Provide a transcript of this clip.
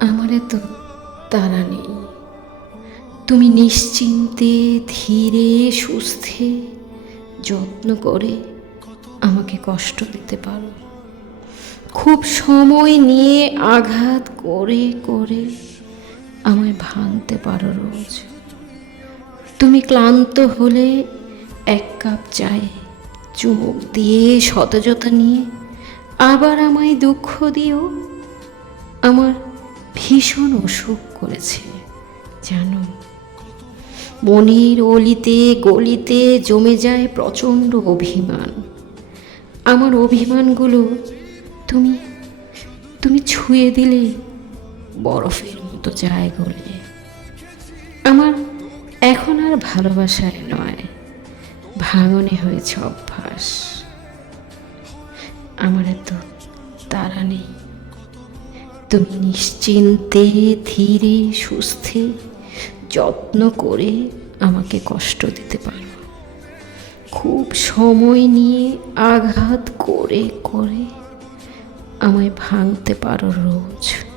আমার এত তাড়া নেই। তুমি নিশ্চিন্তে ধীরে সুস্থে যত্ন করে আমাকে কষ্ট দিতে পারো। খুব সময় নিয়ে আঘাত করে করে আমায় ভাঙতে পারো রোজ। তুমি ক্লান্ত হলে এক কাপ চায়ে চুমুক দিয়ে সতেজতা নিয়ে আবার আমায় দুঃখ দিও। আমার ভীষণ অসুখ করেছে জানো। মনের অলিতে গলিতে জমে যায় প্রচণ্ড অভিমান। আমার অভিমানগুলো তুমি তুমি ছুঁয়ে দিলে বরফের মতো যায় গলে। আমার এখন আর ভালোবাসায় নয়, ভাঙনে হয়েছে অভ্যাস। আমার এত তাড়া নেই। তুমি নিশ্চিন্তে ধীরে সুস্থে যত্ন করে আমাকে কষ্ট দিতে পারো। খুব সময় নিয়ে আঘাত করে করে আমায় ভাঙতে পারো রোজ।